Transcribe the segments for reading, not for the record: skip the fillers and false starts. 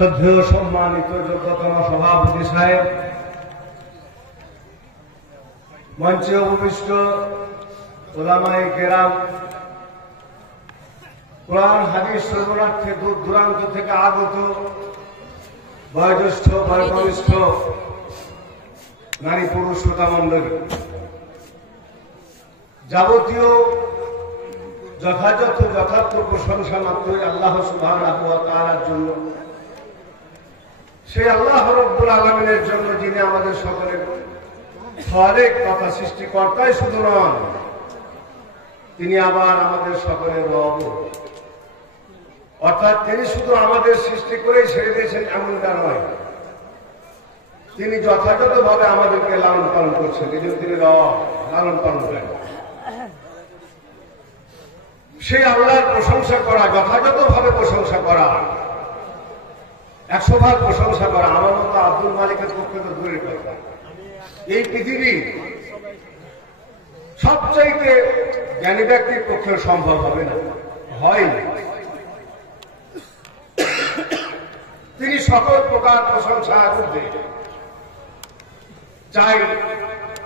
শ্রদ্ধেয় সম্মানিত যোগ্যতম সভাপতি সাহেব, মঞ্চে উপবিষ্ট ওলামায়ে কেরাম, কোরআন হাদিস শ্রবণার্থে দূর দূরান্ত থেকে আগত বয়োজ্যেষ্ঠ বয়োকনিষ্ঠ নারী পুরুষ শ্রোতা মণ্ডলী, যাবতীয় যথার্থ প্রশংসা মাত্রই আল্লাহ সুবহানাহু ওয়া তাআলার জন্য, সেই আল্লাহ রাব্বুল আলামিনের জন্য যিনি আমাদের সকলের খালেক তথা সৃষ্টিকর্তাই শুধু নন, তিনি আবার আমাদের সকলের রব। অর্থাৎ তিনি শুধু আমাদের সৃষ্টি করেই ছেড়ে দিয়েছেন এমনটা নয়, তিনি যথাযথভাবে আমাদেরকে লালন পালন করছেন। এই জন্য তিনি রব, লালন পালন করেন। সেই আল্লাহর প্রশংসা করা, যথাযথভাবে প্রশংসা করা, 100 ভাগ প্রশংসা করা আমার মতো আব্দুল মালিকের পক্ষে তো দূরের কথা। এই পৃথিবীর সবচাইতে জ্ঞানী ব্যক্তির পক্ষে সম্ভব হবে না, হয়নি। তিনি সকল প্রকার প্রশংসার ঊর্ধ্বে, চাই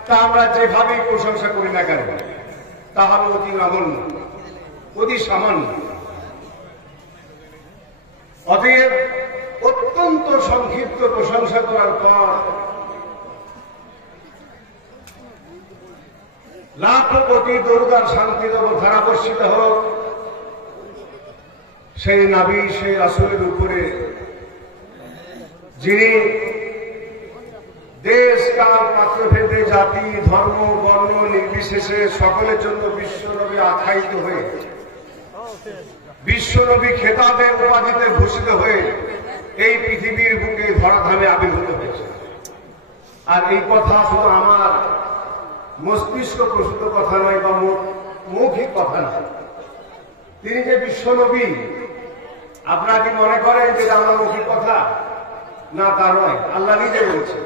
তা আমরা যেভাবেই প্রশংসা করি না কেন তা হবে অতি নগণ্য, অতি সামান্য। অতএব অত্যন্ত সংক্ষিপ্ত প্রশংসা করার পর লাখ কোটি দুর্গার শান্তির ধারা বর্ষিত হোক সেই নবী, সেই রাসূলের উপরে, যিনি দেশ কাল পাত্রভেদে জাতি ধর্ম বর্ণ নির্বিশেষে সকলের জন্য বিশ্বনবী আখ্যায়িত হয়ে, বিশ্বনবী খেতাবের উপাধিতে ভূষিত হয়ে এই পৃথিবীর বুকে ধরাধামে আবির্ভূত হয়েছে। আর এই কথা শুধু আমার মস্তিষ্ক প্রসূত কথা নয় বা মৌখিক কথা নয়। তিনি যে বিশ্বনবী, আপনারা কি মনে করেন যে আমার মৌখিক কথা? না, তা নয়, আল্লাহ নিজে বলছেন।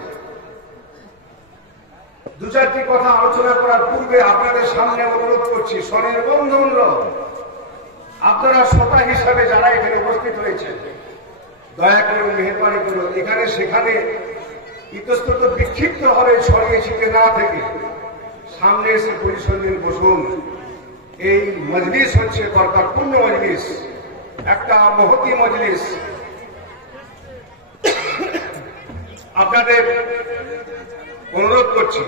দু চারটি কথা আলোচনা করার পূর্বে আপনাদের সামনে অনুরোধ করছি, স্বরের বন্ধুরা, আপনারা শ্রোতা হিসাবে যারা এখানে উপস্থিত হয়েছেন, দয়া করে মেহেরবানি করে এখানে সেখানে ইতস্তত বিক্ষিপ্ত হবে ছড়িয়ে ছিটে না থেকে সামনে এসে পরিসর নিয়ে বসুন। এই মজলিস হচ্ছে বরকতপূর্ণ মজলিস, একটা মহতি মজলিস। আপনাদের অনুরোধ করছি,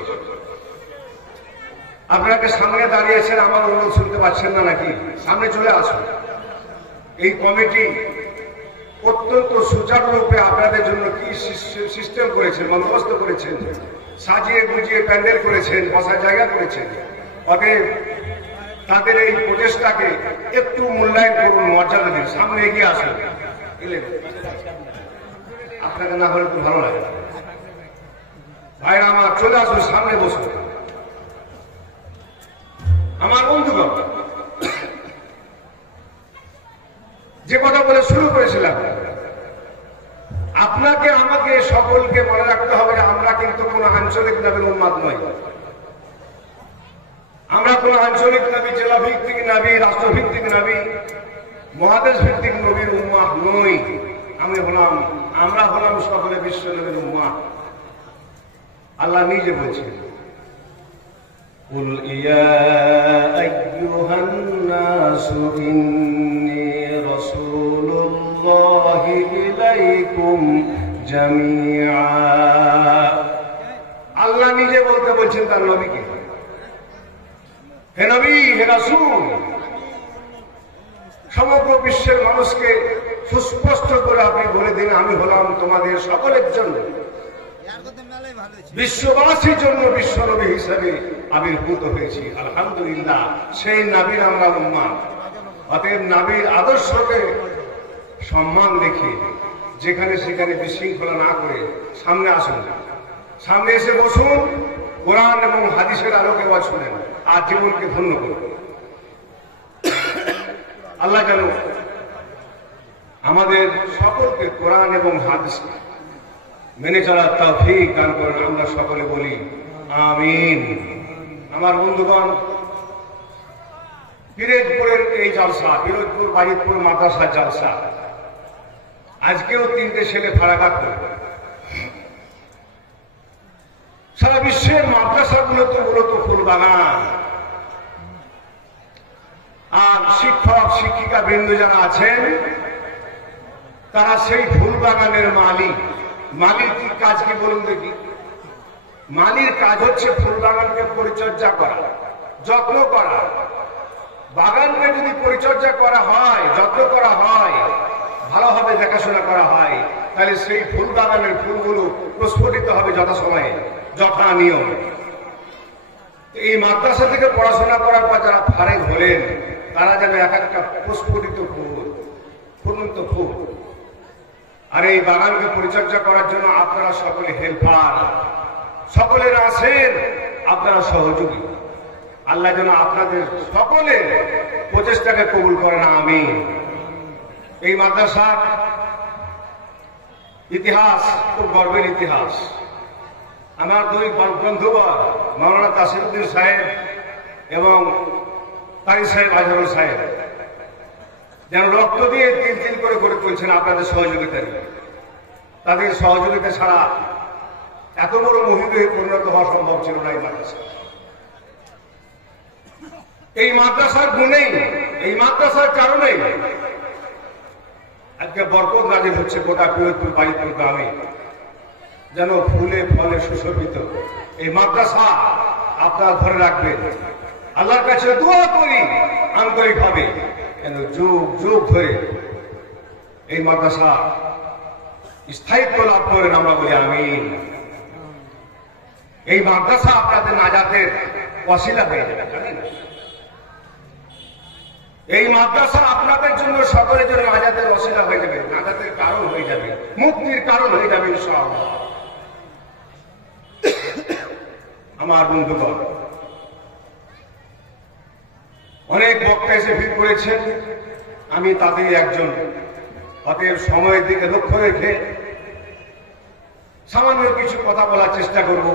আপনাকে সামনে দাঁড়িয়েছেন, আমার অনুরোধ শুনতে পাচ্ছেন না নাকি? সামনে চলে আসুন। এই কমিটি অত্যন্ত সুচারুরূপে আপনাদের জন্য কি সিস্টেম করেছেন, বন্দোবস্ত করেছেন, সাজিয়ে গুজিয়ে প্যান্ডেল করেছেন, বসার জায়গা করেছেন। অতএব তাদের এই প্রচেষ্টাকে একটু মূল্যায়ন করুন, মর্যাদা দিন। সামনে এগিয়ে আসুন, আপনাকে না হলে খুব ভালো লাগে। ভাইরা আমার, চলে আসুন, সামনে বসুন। আমার বন্ধুগণ, যে কথা বলে শুরু করেছিলাম, আপনাকে আমাকে সকলকে মনে রাখতে হবে যে আমরা কিন্তু কোন আঞ্চলিক নবীর উম্মাদ নই। আমরা কোন আঞ্চলিক নবী, জেলা ভিত্তিক নবী, রাষ্ট্রভিত্তিক নবী, মহাদেশ ভিত্তিক নবীর উম্মাহ নই। আমরা হলাম সকলে বিশ্ব নবীর উম্মাহ। আল্লাহ নিজে বলছেন, কুল ইয়া আইয়ুহান নাসু ইন্নী রাসূলুল্লাহি ইলাইকুম জামিআ। আল্লাহ নিজে বলছেন তার নবীকে, হে নবী, হে রাসূল, সমগ্র বিশ্বের মানুষকে সুস্পষ্ট করে আপনি বলে দিন, আমি হলাম তোমাদের সকলের জন্য, বিশ্ববাসীর জন্য বিশ্বনবী হিসেবে আবির্ভূত হয়েছি। আলহামদুলিল্লাহ, সেই নবীর আমরা উম্মাহ। অতএব নবীর আদর্শকে সম্মান দেখিয়ে যেখানে সেখানে বিশৃঙ্খলা না করে সামনে আসুন, সামনে এসে বসুন, কোরআন এবং হাদিসের আলোকে ওয়াজ শুনেন আর জীবনকে ধন্য করুন। আল্লাহ যেন আমাদের সকলকে কোরআন এবং হাদিস মেনে চলার তৌফিক দান করেন। আমরা সকলে বলি আমিন। আমার বন্ধুগণ, পিরোজপুরের এই জলসা, পিরোজপুর বাজিতপুর মাদ্রাসার জলসা, আজকেও 3টে ছেলে ফারাঘাত করবে। সারা বিশ্বের মাদ্রাসাগুলো তো মূলত ফুল বাগান। আর শিক্ষক শিক্ষিকা বৃন্দ যারা আছেন তারা সেই ফুল বাগানের মালিক। মালির কি কাজ কি বলুন দেখি? মালির কাজ হচ্ছে ফুল বাগানকে পরিচর্যা করা, যত্ন করা। বাগানকে যদি পরিচর্যা করা হয়, যত্ন করা হয়, ভালোভাবে দেখাশোনা করা হয়, তাহলে সেই ফুল বাগানের ফুলগুলো প্রস্ফুটিত হবে যথাসময়ে, যথা নিয়ম। এই মাদ্রাসা থেকে পড়াশোনা করার পর যারা ফারেক হলেন তারা যেন এক একটা প্রস্ফুটিত ফুল, ফুলন্ত ফুল। আর এই বাগানকে পরিচর্যা করার জন্য আপনারা সকলে হেল্পার, সকলের আছেন, আপনারা সহযোগী। আল্লাহ যেন আপনাদের সকলের প্রচেষ্টাকে কবুল করেন, আমিন। এই মাদ্রাসার ইতিহাস খুব গর্বের ইতিহাস। আমার দুই বন্ধুবর মাওলানা তাসিরউদ্দিন সাহেব এবং কারি সাহেব আজহারুল সাহেব যেন রক্ত দিয়ে তিল তিল করে গড়ে তুলছেন আপনাদের সহযোগিতা নিয়ে। তাদের সহযোগিতা ছাড়া এত বড় মহিদে পরিণত হওয়া সম্ভব ছিল না। এই মাদ্রাসার গুণেই, এই মাদ্রাসার কারণেই আজকে বরকত নাজিল হচ্ছে গোটা পিরোজপুর বাড়িপুর গ্রামে, যেন ফুলে ফলে সুশোভিত। এই মাদ্রাসা আপনারা ধরে রাখবেন। আল্লাহর কাছে দোয়া করি আন্তরিকভাবে, যেন যুগ যুগ ধরে এই মাদ্রাসা স্থায়িত্ব লাভ করেন, আমরা বলি আমিন। এই মাদ্রাসা আপনাদের নাজাতের ওয়াসিলা হয়ে যাবে, জানেন? এই মাদ্রাসা আপনাদের জন্য, সকলের জন্য নাজাতের ওয়াসিলা হয়ে যাবে, নাজাতের কারণ হয়ে যাবে, মুক্তির কারণ হয়ে যাবে ইনশাআল্লাহ। আমার বন্ধুগণ, অনেক বক্তা এসে ভিড় করেছেন, আমি তাদের একজন। অতএব সময়ের দিকে লক্ষ্য রেখে সামান্য কিছু কথা বলার চেষ্টা করব,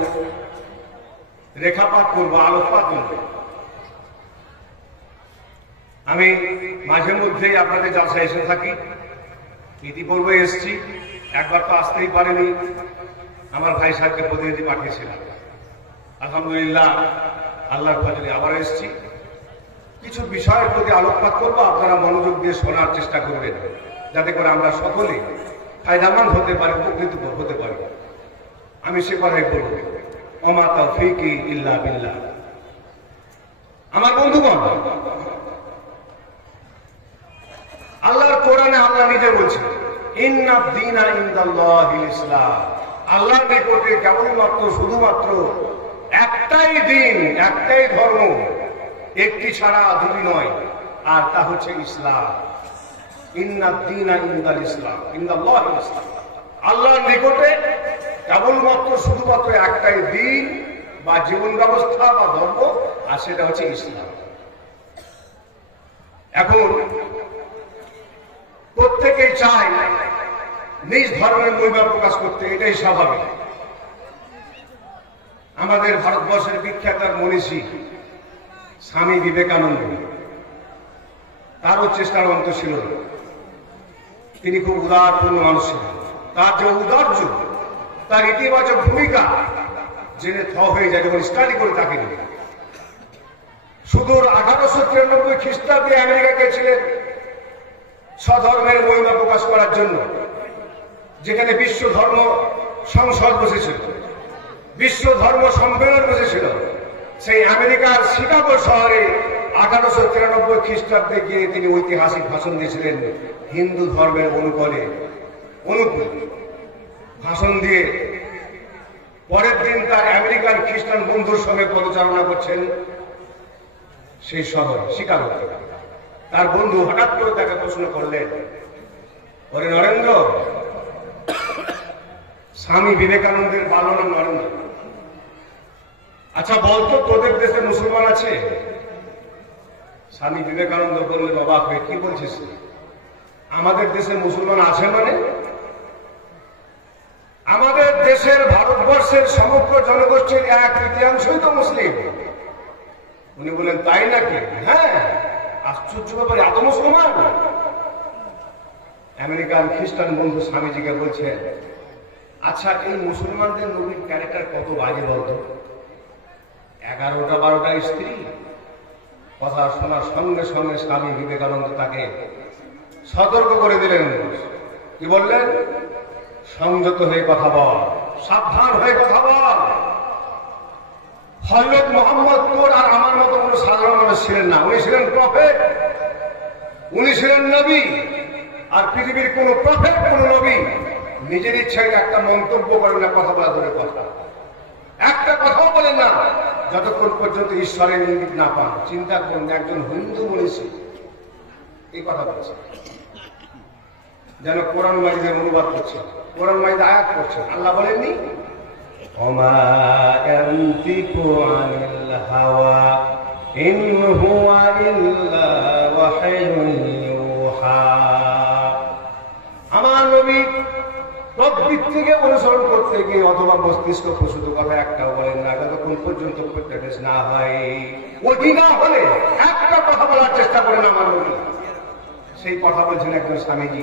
রেখাপাত করব, আলোকপাত করব। আমি মাঝে মধ্যেই আপনাদের জলসা এসে থাকি, ইতিপূর্বে এসছি, একবার তো আসতেই পারেনি, আমার ভাই সাহেবকে প্রতিনিধি পাঠিয়েছিলাম। আলহামদুলিল্লাহ, আল্লাহর ফজলে আবার এসছি। কিছু বিষয়ের প্রতি আলোকপাত করবো, আপনারা মনোযোগ দিয়ে শোনার চেষ্টা করবেন, যাতে করে আমরা সকলে ফায়দামন্দ হতে পারি, উপকৃত হতে পারি। আমি সে কথাই বলব, ওমা তাওফীকি ইল্লা বিল্লাহ। আমার বন্ধুগণ, আল্লাহর কোরআনে আল্লাহ নিজে বলছেন, ইন্নাদ দীনা ইনদাল্লাহিল ইসলাম। আল্লাহর নিকটে কেবলমাত্র শুধুমাত্র একটাই দিন, একটাই ধর্ম, একটি ছাড়া দুটি নয়, আর তা হচ্ছে ইসলাম। ইন্নাদ দীনা ইনদাল ইসলাম, ইনদাল্লাহিল ইসলাম। আল্লাহর নিকটে কেবলমাত্র শুধুমাত্র একটাই দিন বা জীবন ব্যবস্থা বা ধর্ম, আর সেটা হচ্ছে ইসলাম। এখন প্রত্যেকেই চায় নিজ ধর্মের মহিমা প্রকাশ করতে, এটাই স্বাভাবিক। আমাদের ভারতবর্ষের বিখ্যাত মনীষী স্বামী বিবেকানন্দ, তারও চেষ্টার অন্ত ছিল না। তিনি খুব উদারপূর্ণ মানুষ ছিলেন। তার যে উদার্য, তার ইতিবাচক ভূমিকা জেনে থ হয়ে যায় যখন স্টাডি করে তাকে নিয়ে। সুদূর 1893 খ্রিস্টাব্দে আমেরিকা গেছিলেন স্বধর্মের মহিমা প্রকাশ করার জন্য, যেখানে বিশ্ব ধর্ম সংসদ বসেছিল, বিশ্ব ধর্ম সম্মেলন বসেছিল। সেই আমেরিকার শিকাগো শহরে 1893 খ্রিস্টাব্দে গিয়ে তিনি ঐতিহাসিক ভাষণ দিয়েছিলেন, হিন্দু ধর্মের অনুকূল ভাষণ দিয়ে পরের দিন তার আমেরিকান খ্রিস্টান বন্ধুর সঙ্গে পদচারণা করছেন সেই শহর শিকাগো। তার বন্ধু হঠাৎ করে তাকে প্রশ্ন করলেন, ওরে নরেন্দ্র, স্বামী বিবেকানন্দের ভালো নাম নরেন্দ্র, আচ্ছা বলতো তোদের দেশে মুসলমান আছে? স্বামী বিবেকানন্দ বললেন, বাবা কি বলছিস? আমাদের দেশে মুসলমান আছে মানে? আমাদের দেশের ভারতবর্ষের সমগ্র জনগোষ্ঠীর 1/3 তো মুসলিম। উনি বলেন, তাই নাকি? হ্যাঁ, আশ্চর্য ব্যাপারে, এত মুসলমান। আমেরিকান খ্রিস্টান বন্ধু স্বামীজিকে বলছেন, আচ্ছা এই মুসলমানদের নবীর ক্যারেক্টার কত বাজে বলতো, 11টা-12টা স্ত্রী। কথা শোনার সঙ্গে সঙ্গে স্বামী বিবেকানন্দ তাকে সতর্ক করে দিলেন। কি বললেন? সংযত হয়ে কথা বল, সাবধান হয়ে কথা বল। হযরত মুহাম্মদ তোর আর আমার মতো কোন সাধারণ মানুষ ছিলেন না, উনি ছিলেন প্রফেট, উনি ছিলেন নবী। আর পৃথিবীর কোন প্রফেট, কোন নবী নিজের ইচ্ছায় একটা মন্তব্য করেন না, কথা বলা ধরে কথা, একটা কথাও বলেন না যতক্ষণ পর্যন্ত ঈশ্বরের ইঙ্গিত না পান। চিন্তা করুন, একজন হিন্দু মনীষী এই কথা বলছে, যেন কোরআন মাজিদের অনুবাদ করছে, কোরআন মাজিদ আয়াত করছে। আল্লাহ বলেননি ওমা ইয়ানতিকু আনিল হাওয়া ইন হুয়া ইল্লা ওয়াহয়ুন ইউহা। আমার নবী প্রকৃতি থেকে অনুসরণ করতে গিয়ে অথবা মস্তিষ্ক প্রসূত কথা একটাও বলেন না যতক্ষণ পর্যন্ত প্রত্যাদেশ না হয়। ওই না হলে একটা কথা বলার চেষ্টা করেন আমার নবী। সেই কথা বলছেন একজন স্বামীজি।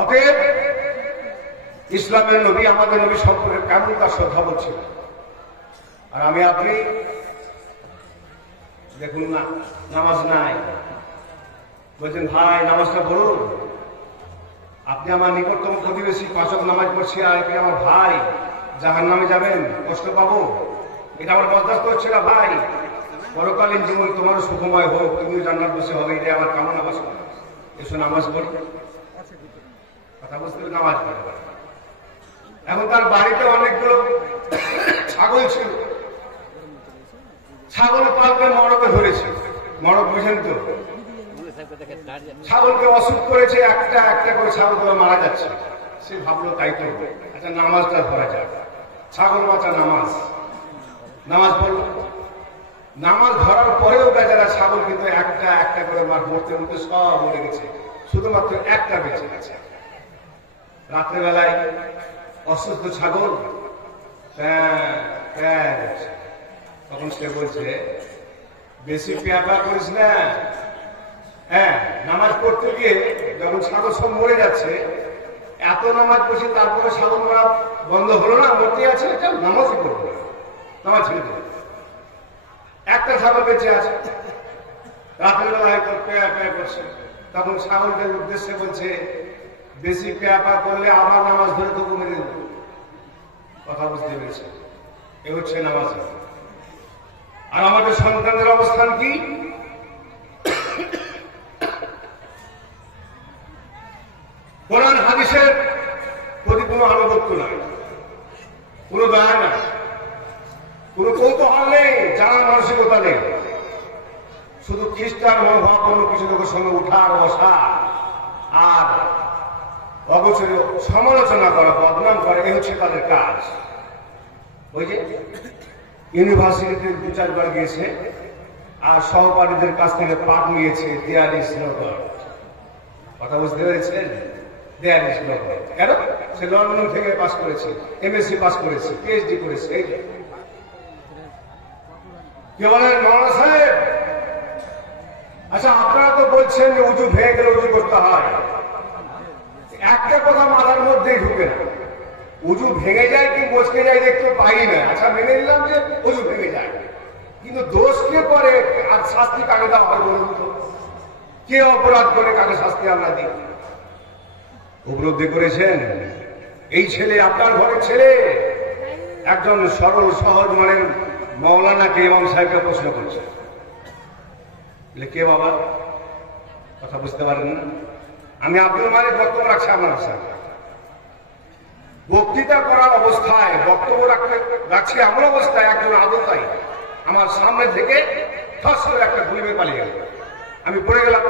অতএব ইসলামের নবী আমাদের নবী সম্পর্কে কেমন তার শ্রদ্ধা বলছিল। আর আমি আপনি দেখুন না, নামাজ নাই, বলছেন ভাই নামাজটা পড়ুন। আপনি আমার নিকটতম প্রতিবেশী, 5 ওয়াক্ত নামাজ পড়ছি, আর আপনি আমার ভাই, জাহান্নামে যাবেন, কষ্ট পাবো, এটা আমার বরদাস্ত হচ্ছে না ভাই। পরকালীন জীবন তোমারও সুখময় হোক, তুমিও জান্নাতবাসী হবে, এটা আমার কামনা বাসনা। এসো নামাজ পড়ি, কথা বুঝতে হবে, নামাজ পড়ে। এখন তার বাড়িতে অনেকগুলো ছাগল ছিল, ছাগল পালকে মড়কে ধরেছে। মড়ক বুঝেন তো, ছাগলকে অসুখ করেছে, একটা একটা করে ছাগলগুলো মারা যাচ্ছে। সে ভাবলো তাই করবে, আচ্ছা নামাজটা ধরা যায়, ছাগল বাঁচা নামাজ। নামাজ পড়ল, নামাজ ধরার পরেও বেচারা ছাগল কিন্তু একটা একটা করে মরতে মরতে সব মরে গেছে, শুধুমাত্র একটা বেঁচে গেছে। রাত্রেবেলায় অসুস্থ ছাগল তখন সে বলছে, বেশি পেয়াপা করিস না। হ্যাঁ, নামাজ পড়তে গিয়ে যখন ছাগল সব মরে যাচ্ছে, এত নামাজ পড়ছি, তারপরে ছাগল মরা বন্ধ হলো না, মরতে আছে, নামাজই পড়বো, নামাজ ছেড়ে দেবো। একটা ছাগল বেঁচে আছে, রাত্রেবেলা হয়তো পেয়া পেয়া করছে, তখন ছাগলটার উদ্দেশ্যে বলছে, বেশি পেয়াপা করলে আবার নামাজ ধরে তো কমে দেব। কথা বুঝতে পেরেছে? এ হচ্ছে নামাজ। আর আমাদের সন্তানদের অবস্থান কি? কোরআন হাদিসের প্রতি কোনো আনুগত্য নাই, কোনো দয়া নাই, কোনো কৌতূহল নেই, জানার মানসিকতা নেই। শুধু খ্রিস্টান মনোভাব কোনো কিছু লোকের সঙ্গে উঠার বসা আর অবচরে সমালোচনা করা, বদনাম করা, এই হচ্ছে তাদের কাজ। ওই যে ইউনিভার্সিটিতে 2-4 বার গিয়েছে আর সহপাঠীদের কাছ থেকে পাঠ নিয়েছে, দেয়ার ইজ নো গড। কথা বুঝতে পেরেছেন? There is no God. কেন? সে লন্ডন থেকে পাস করেছে, এমএসসি পাস করেছে, পিএইচডি করেছে। কে বলেন মৌলানা সাহেব, আচ্ছা আপনারা তো বলছেন যে উজু ভেঙে গেলে উজু করতে হয়। একটা কথা মাথার মধ্যেই ঢুকে না, উজু ভেঙে যায় কি বসকে যায় দেখতে পাই না। আচ্ছা মেনে নিলাম যে উজু ভেঙে যায়, কিন্তু দোষ কে করে আর শাস্তি কাকে দেওয়া হয় বলুন তো? কে অপরাধ করে কাকে শাস্তি আমরা দিই? উপলব্ধি করেছেন? এই ছেলে আপনার ঘরের ছেলে একজন সরল সহজ মানের মৌলানাকে এবং সাহেবকে প্রশ্ন করছে, কে বাবা? কথা বুঝতে পারেন না? আমি আব্দুল মালিক বক্তব্য রাখছি আমার সাথে, বক্তৃতা করার অবস্থায় বক্তব্য রাখছি এমন অবস্থায় একজন আদতাই আমার সামনে থেকে ঠস করে একটা গুলি মেরে পালিয়ে গেল। আমি পড়ে গেলাম,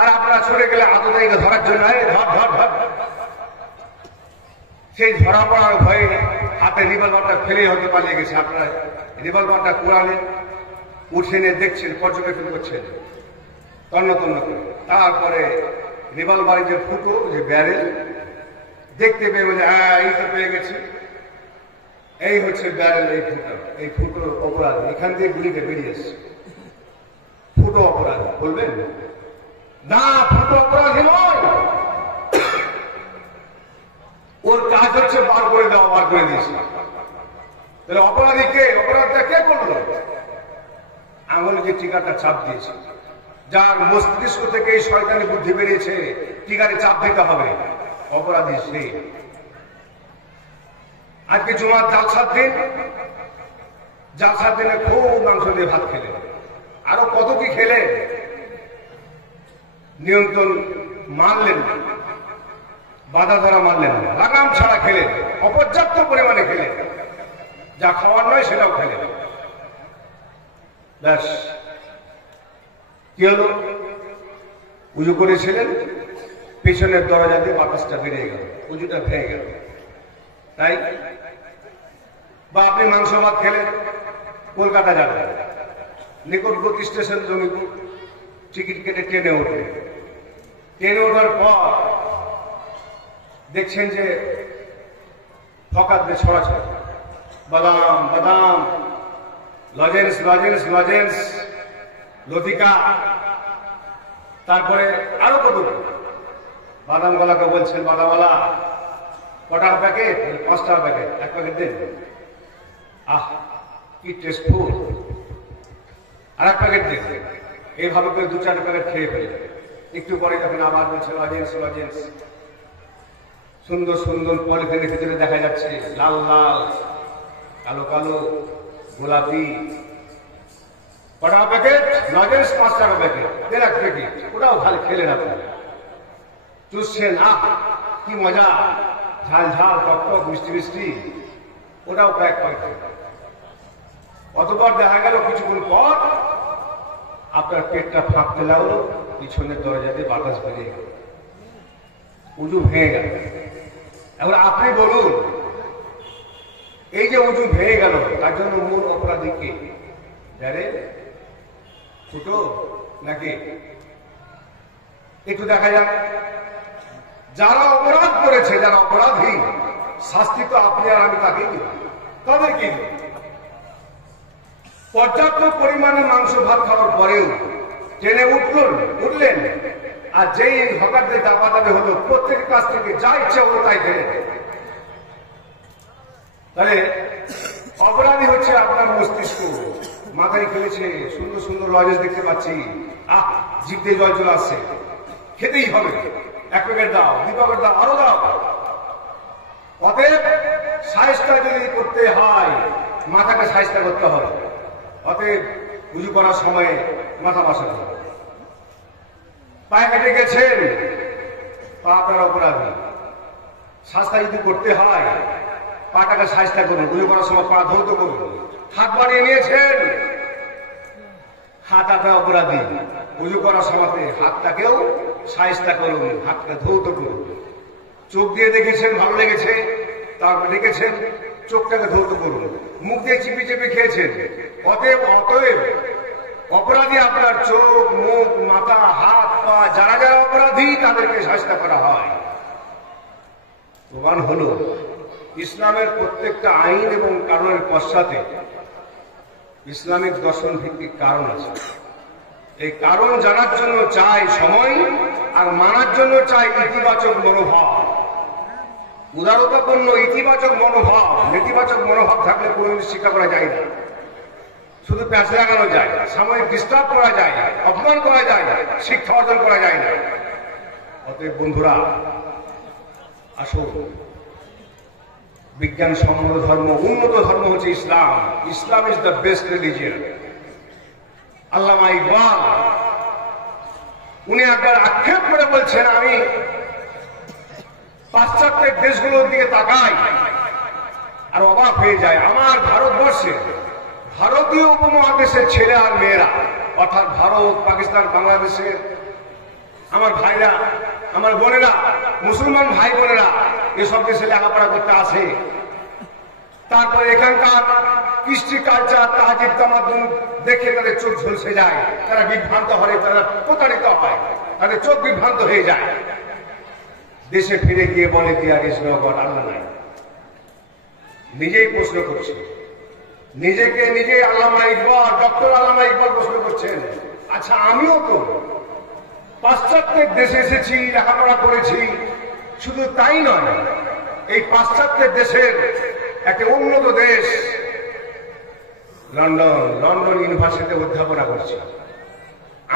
আর আপনারা ছড়ে গেলে আদতাইকে ধরার জন্য ধর ধর ধর। সেই ধরা পড়ার ভয়ে হাতে রিভলভারটা ফেলে হতে পালিয়ে গেছে। আপনারা রিভলভারটা কুড়ালেন, উঠে নিয়ে দেখছেন, পর্যবেক্ষণ করছেন তন্ন তন্ন করে। তারপরে রিভলভারের যে ফুটো, যে ব্যারেল দেখতে পেয়ে বলে, এই তো পেয়ে গেছি, এই হচ্ছে ব্যারেল, এই ফুটোর অপরাধ, এখান থেকে গুলিতে বেরিয়ে এসছে, ফুটো অপরাধ বলবেন। না, ছোট অপরাধী নয়, ওর কাজ হচ্ছে বার করে দেওয়া, বার করে দিয়েছে। তাহলে অপরাধী কে? অপরাধটা কে করলো? আঙুলে যে টিকাটা চাপ দিয়েছে, যার মস্তিষ্ক থেকে এই শয়তানি বুদ্ধি বেরিয়েছে টিকারে চাপ দিতে হবে, অপরাধী সে। আজকে জুমার জালসার দিন, জালসার দিনে খুব মাংস দিয়ে ভাত খেলে, আরো কত কি খেলে, নিয়ন্ত্রণ মানলেন না, বাধা ধরা মানলেন না, লাগাম ছাড়া খেলেন, অপর্যাপ্ত পরিমাণে খেলেন, যা খাওয়ার নয় সেটাও খেলেন। ব্যাস কি হলো? উজু করেছিলেন, পেছনের দরজা দিয়ে বাতাসটা বেরিয়ে গেল, উজুটা ভেঙে গেল। তাই বা আপনি মাংস ভাত খেলেন, কলকাতা যাবেন, নিকটবর্তী স্টেশন জমিপুর, টিকিট কেটে ট্রেনে উঠলেন, ট্রেনে ওঠার পর দেখছেন যে ফকাত দিয়ে ছড়াছড়ি, বাদাম বাদাম, লজেন্স লজেন্স লজেন্স, লতিকা, তারপরে আরো কত বাদামওয়ালাকে বলছেন, বাদামওয়ালা কটা প্যাকেট? 5 টাকা প্যাকেট, 1 প্যাকেট দেন। আহ কি টেস্টফুল, আর 1 প্যাকেট দেন। এইভাবে করে 2-4 প্যাকেট খেয়ে ফেলে, একটু পরে যখন আবার বলছে লজেন্স লজেন্স, সুন্দর সুন্দর পলিথিনের ভিতরে দেখা যাচ্ছে লাল লাল, কালো কালো, গোলাপি। কটা প্যাকেট? লজেন্স 5 টাকা প্যাকেট, দেন 1 প্যাকেট। ওটাও খালি খেলেন, আপনার চুষছেন, আহ কি মজা, ঝাল ঝাল, টক টক, মিষ্টি মিষ্টি, ওটাও প্যাক করে। অতপর দেখা গেল কিছুক্ষণ পর আপনার পেটটা ফাঁকতে লাগলো, পিছনের দরজা দিয়ে বাতাস বেরিয়ে গেল, উজু ভেঙে গেল। এবার আপনি বলুন, এই যে উজু ভেঙে গেল, তার জন্য মূল অপরাধী কে? যারে ছোট নাকি? একটু দেখা যাক। যারা অপরাধ করেছে, যারা অপরাধী, শাস্তি তো আপনি আর আমি তাকেই দিব, তাদের কি? পর্যাপ্ত পরিমাণে মাংস ভাত খাওয়ার পরেও ট্রেনে উঠলেন, আর যেই হকারদের দাবাদাবি হলো, প্রত্যেকের কাছ থেকে যা ইচ্ছা হলো তাই খেলেন। তাহলে অপরাধী হচ্ছে আপনার মস্তিষ্ক, মাথায় খেলেছে, সুন্দর সুন্দর লজেন্স দেখতে পাচ্ছি, আহ জিভ দিয়ে জল চলে আসছে, খেতেই হবে, 1 প্যাকেট দাও, 2 প্যাকেট দাও, আরো দাও। অতএব সাইজটা যদি করতে হয়, মাথাকে সাইজটা করতে হবে। অতএব উজু করার সময় মাথা বসাতে হবে। পায়ে কেটে গেছেন, পা আপনার অপরাধী, সাজটা যদি করতে হয়, পাটাকে সাইজটা করুন, উজু করার সময় পা ধৌত করুন। হাত বাড়িয়ে নিয়েছেন, হাত আপনার অপরাধী, উজু করার সময় হাতটাকেও সাইজটা করুন, হাতটা ধৌত করুন। চোখ দিয়ে দেখেছেন, ভালো লেগেছে, তারপর দেখেছেন, চোখটাকে ধৌত করুন। মুখ দিয়ে চিপি চিপি খেয়েছেন, অতএব অপরাধী আপনার চোখ, মুখ, মাথা, হাত, পা, যারা যারা অপরাধী তাদেরকে শাস্তি করা হয়। প্রমাণ হলো ইসলামের প্রত্যেকটা আইন এবং কারণের পশ্চাতে ইসলামিক দর্শন ভিত্তিক কারণ আছে। এই কারণ জানার জন্য চাই সময়, আর মানার জন্য চাই ইতিবাচক মনোভাব, উদারতাপূর্ণ ইতিবাচক মনোভাব। নেতিবাচক মনোভাব থাকলে কোনো শিক্ষা করা যায় না, শুধু প্যাঁচে লাগানো যায়, সাময়িক ডিস্টার্ব করা যায়, অপমান করা যায়, শিক্ষা অর্জন করা যায় না। অতএব বন্ধুরা, আসুন, বিজ্ঞান সম্মত ধর্ম, উন্নত ধর্ম হচ্ছে ইসলাম। ইসলাম ইজ দ্য বেস্ট রিলিজিয়ন। আল্লামা ইকবাল উনি একবার আক্ষেপ করে বলছেন, আমি পাশ্চাত্যের দেশগুলোর দিকে তাকাই আর অবাক হয়ে যায়, আমার ভারতবর্ষে, ভারতীয় উপমহাদেশের ছেলে আর মেয়েরা, অর্থাৎ ভারত, পাকিস্তান, বাংলাদেশের আমার ভাইরা, আমার বোনেরা, মুসলমান ভাই বোনেরা এসব দেশে লেখাপড়া করতে আসে। তারপরে এখানকার কৃষ্টি কালচার, তাহাজিব তামাদ্দুন দেখে তাদের চোখ ঝলসে যায়, তারা বিভ্রান্ত হয়, তারা প্রতারিত হয়, তাদের চোখ বিভ্রান্ত হয়ে যায়। দেশে ফিরে গিয়ে বলে, দেয়ার ইজ নো গড, আল্লাহ নাই। নিজেই প্রশ্ন করছে, নিজেকে নিজে আল্লামা ইকবাল, ডক্টর আল্লামা ইকবাল প্রশ্ন করছেন, আচ্ছা আমিও তো পাশ্চাত্যের দেশে এসেছি, লেখাপড়া করেছি, শুধু তাই নয়, এই পাশ্চাত্যের দেশের একটা উন্নত দেশ লন্ডন ইউনিভার্সিটিতে অধ্যাপনা করছি।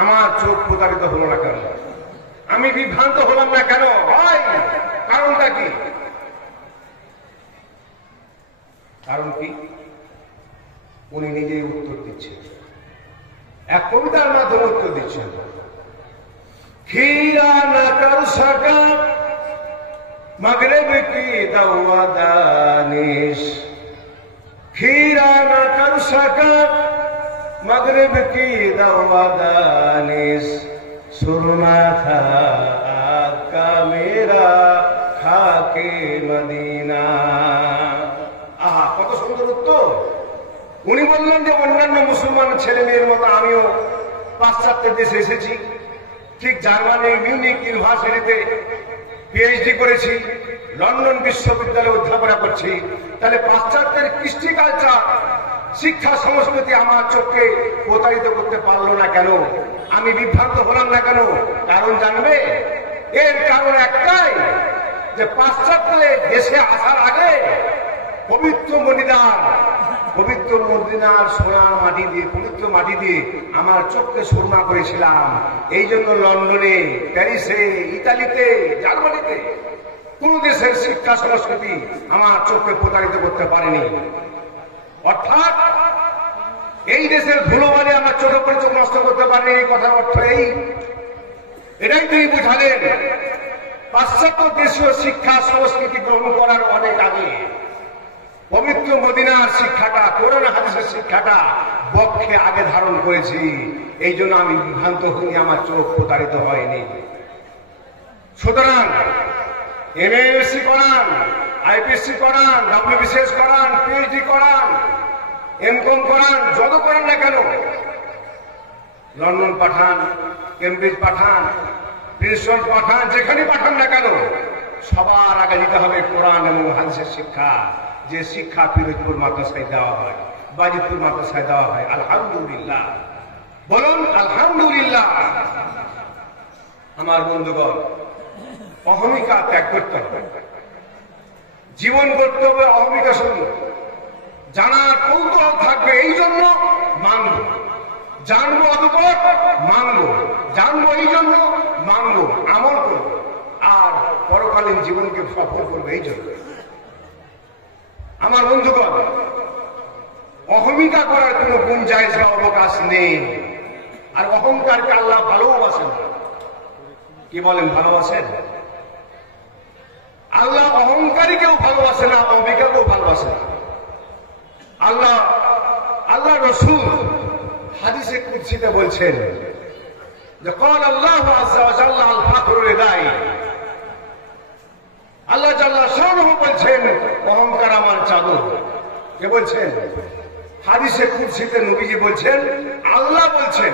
আমার চোখ প্রতারিত হলো না কেন? আমি বিভ্রান্ত হলাম না কেন? ভাই, কারণটা কি? কারণ কি? উনি নিজেই উত্তর দিচ্ছেন, এক কবিতার মাধ্যমে উত্তর দিচ্ছেন। खीरा न कर सका मगरब की दवा दानिश, खीरा न कर सका मगरब की दवा दानिश, सुरमा था आग का मेरा खाके मदीना। आहा, কত সুন্দর উত্তর। উনি বললেন যে অন্যান্য মুসলমান ছেলে মেয়ের মতো আমিও পাশ্চাত্যের দেশে এসেছি, ঠিক জার্মানির মিউনিক ইউনিভার্সিটিতে পিএইচডি করেছি, লন্ডন বিশ্ববিদ্যালয়ে অধ্যাপনা করছি। তাহলে পাশ্চাত্যের কৃষ্টি কালচার, শিক্ষা সংস্কৃতি আমার চোখকে প্রতারিত করতে পারলো না কেন? আমি বিভ্রান্ত হলাম না কেন? কারণ জানবে? এর কারণ একটাই, যে পাশ্চাত্যের দেশে আসার আগে পবিত্র মদিনার সোনার মাটি দিয়ে, পবিত্র মাটি দিয়ে আমার চোখকে সুরমা করেছিলাম। এই জন্য লন্ডনে, প্যারিসে, ইতালিতে, জার্মানিতে কোন দেশের শিক্ষা সংস্কৃতি আমার চোখকে প্রতারিত করতে পারেনি। অর্থাৎ এই দেশের ধুলোবালি আমার চোখে করে চোখ নষ্ট করতে পারেনি। এই কথার অর্থ এটাই তিনি বুঝালেন। পাশ্চাত্য দেশীয় শিক্ষা সংস্কৃতি গ্রহণ করার অনেক আগে পবিত্র মদিনার শিক্ষাটা, কোরআন হাদিসের শিক্ষাটা বক্ষে আগে ধারণ করেছি। এই জন্য আমি বিভ্রান্ত হইনি, আমার চোখ প্রতারিত হয়নি। সুতরাং এমএসসি করান, আইপিএসসি করান, ডব্লিউবিসিএস করান, পিএইচডি করান, এমকম করান, যত করেন না কেন, লন্ডন পাঠান, কেমব্রিজ পাঠান, প্রিন্সটন পাঠান, যেখানে পাঠান না কেন, সবার আগে নিতে হবে কোরআন এবং হাদিসের শিক্ষা। যে শিক্ষা পিরোজপুর মাদ্রাসায় দেওয়া হয়, বাজিতপুর মাদ্রাসায় দেওয়া হয়। আলহামদুলিল্লাহ, বলুন আলহামদুলিল্লাহ। আমার বন্ধুগণ, অহমিকা ত্যাগ করতে হবে, জীবন করতে হবে অহমিকা শূন্য। জানার কৌতূহল থাকবে, এই জন্য মানব। জানবো অতপর মানব, জানবো এই জন্য মানব, আমল করব, আর পরকালীন জীবনকে সফল করবে এই জন্য। আমার বন্ধুগণ, অহমিকা করার কোন গুঞ্জাইশ বা অবকাশ নেই। আর অহংকারকে আল্লাহ ভালোবাসেন। কি বলেন, ভালোবাসেন? আল্লাহ অহংকারীকেও ভালোবাসে না, অহমিকাকেও ভালোবাসে না। আল্লাহ রসুল হাদিসে কুদসিতে বলছেন যে ক্বাল আল্লাহু আযজা ওয়া জাল্লা আল ফাখরু রিদাই। আল্লাহ জাল্লা শানুহু বলছেন, অহংকার আমার চাদর। কে বলছেন? হাদিসে কুদসিতে নবীজি বলছেন, আল্লাহ বলছেন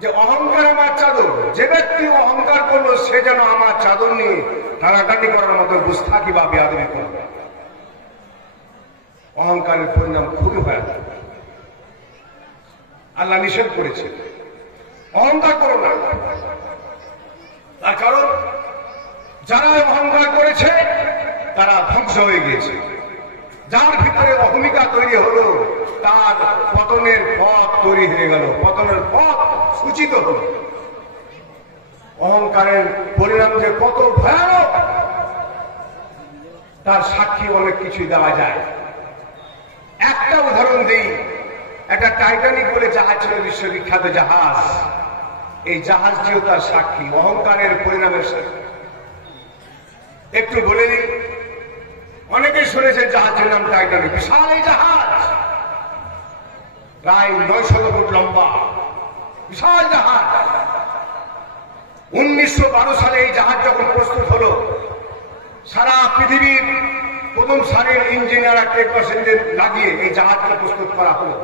যে অহংকার আমার চাদর। যে ব্যক্তি অহংকার করলো সে যেন আমার চাদর নিয়ে টানাটানি করার মতো গুস্তাখি বা বেয়াদবি করবে। অহংকারের পরিণাম খুবই ভয়ানক। আল্লাহ নিষেধ করেছে অহংকার করো না। তার কারণ যারা অহংকার করেছে তারা ধ্বংস হয়ে গিয়েছে। যার ভিতরে অহমিকা তৈরি হলো তার পতনের পথ তৈরি হয়ে গেল, পতনের পথ সূচিত হল। অহংকারের পরিণাম যে কত ভয়ানক তার সাক্ষী অনেক কিছুই দেওয়া যায়। একটা উদাহরণ দিই। একটা টাইটানিক বলে জাহাজ ছিল, বিশ্ববিখ্যাত জাহাজ। এই জাহাজটিও তার সাক্ষী, অহংকারের পরিণামের সাক্ষী। একটু বলে দিই, অনেকে শুনেছেন জাহাজের নাম টাইটানিক। বিশাল এই জাহাজ, প্রায় 900 ফুট লম্বা বিশাল জাহাজ। 1912 সালে এই জাহাজ যখন প্রস্তুত হলো, সারা পৃথিবীর প্রথম সারির ইঞ্জিনিয়ার আর টেকনিশিয়ানদের লাগিয়ে এই জাহাজকে প্রস্তুত করা হলো।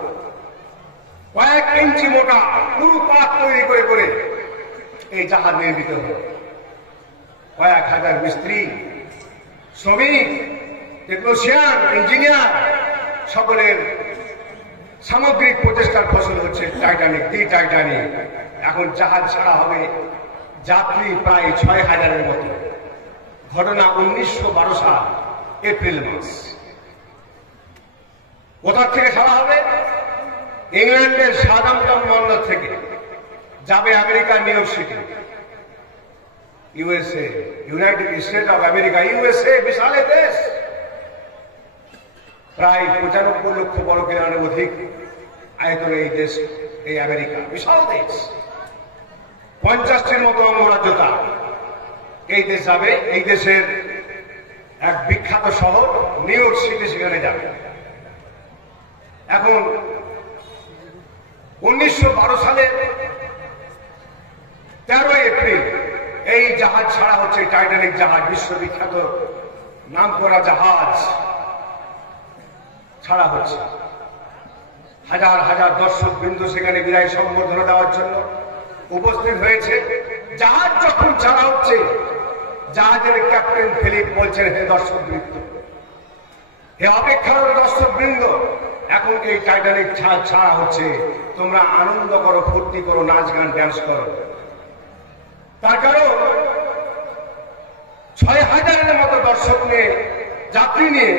কয়েক ইঞ্চি মোটা পুরো পাত তৈরি করে করে এই জাহাজ নির্মিত হলো। কয়েক হাজার মিস্ত্রি, শ্রমিক, টেকনিশিয়ান, ইঞ্জিনিয়ার সকলের সামগ্রিক প্রচেষ্টার ফসল হচ্ছে টাইটানিক, দি টাইটানিক। এখন জাহাজ ছাড়া হবে যাত্রী প্রায় ৬,০০০-এর মতো। ঘটনা ১৯১২ সাল এপ্রিল মাস। কোথা থেকে ছাড়া হবে? ইংল্যান্ডের সাউদাম্পটন বন্দর থেকে যাবে আমেরিকার New York City, USA, United State of America. USA বিশাল দেশ, প্রায় ৯৫ লক্ষ বর্গ কিলোমিটার অধিক আয়তনের এই দেশ। এই আমেরিকা বিশাল দেশ, ৫০টির মতো অঙ্গরাজ্য তার। এই দেশ যাবে, এই দেশের এক বিখ্যাত শহর নিউ ইয়র্ক সিটি, সেখানে যাবে। এখন ১৯১২ সালের ১৩ এপ্রিল এই জাহাজ ছাড়া হচ্ছে, টাইটানিক জাহাজ, বিশ্ববিখ্যাত নাম করা জাহাজ ছাড়া হচ্ছে। হাজার হাজার দর্শক বিন্দু সেখানে বিদায় সম্বর্ধনা দেওয়ার জন্য উপস্থিত হয়েছে। জাহাজ যখন ছাড়া হচ্ছে, জাহাজের ক্যাপ্টেন ফিলিপ বলছেন, হে দর্শক বৃন্দ, হে অপেক্ষার দর্শক বৃন্দ, এখন এই টাইটানিক ছাড়া হচ্ছে, তোমরা আনন্দ করো, ফুর্তি করো, নাচ গান ড্যান্স করো। তার কারণ ৬,০০০-এর মতো দর্শক নিয়ে, যাত্রী নিয়ে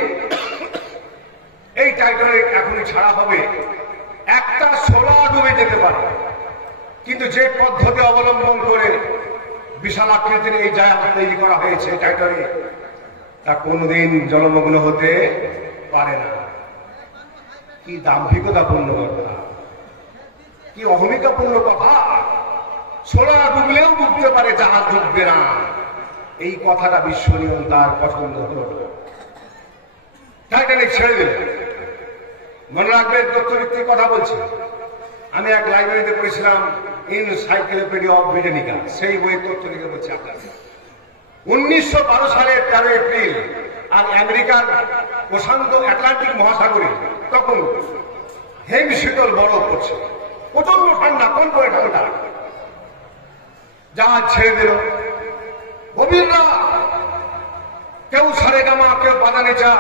এই টাইটানিক এখনই ছাড়া হবে। একটা সোলা ডুবে যেতে পারে, কিন্তু যে পদ্ধতি অবলম্বন করে বিশাল আকৃতির এই জাহাজ তৈরি করা হয়েছে টাইটানিক, তা কোনদিন জলমগ্ন হতে পারে না। কি দাম্ভিকতাপূর্ণ কথা, কি অহমিকাপূর্ণ কথা! সোলা ডুবলেও ডুবতে পারে, জাহাজ ডুববে না। এই কথাটা বিশ্বনিয়ম তার পছন্দ হল। টাইটানিক ছেড়ে দিল। মনে রাখবেন, তথ্যভিত্তিক কথা বলছি। আমি এক লাইব্রেরিতে পড়েছিলাম, এনসাইক্লোপিডিয়া অফ ব্রিটানিকা, সেই বইয়ের তথ্য লিখে বলছি আপনাকে। ১৯১২ সালের ১৩ এপ্রিল আর আমেরিকার প্রশান্ত আটলান্টিক মহাসাগরে তখন হেম শীতল বরফ পড়ছে, প্রচন্ড ঠান্ডা, কোন করে ঠান্ডা। জাহাজ ছেড়ে দিল। গভীর রাত, কেউ সারেগামা, কেউ বাদানে চা,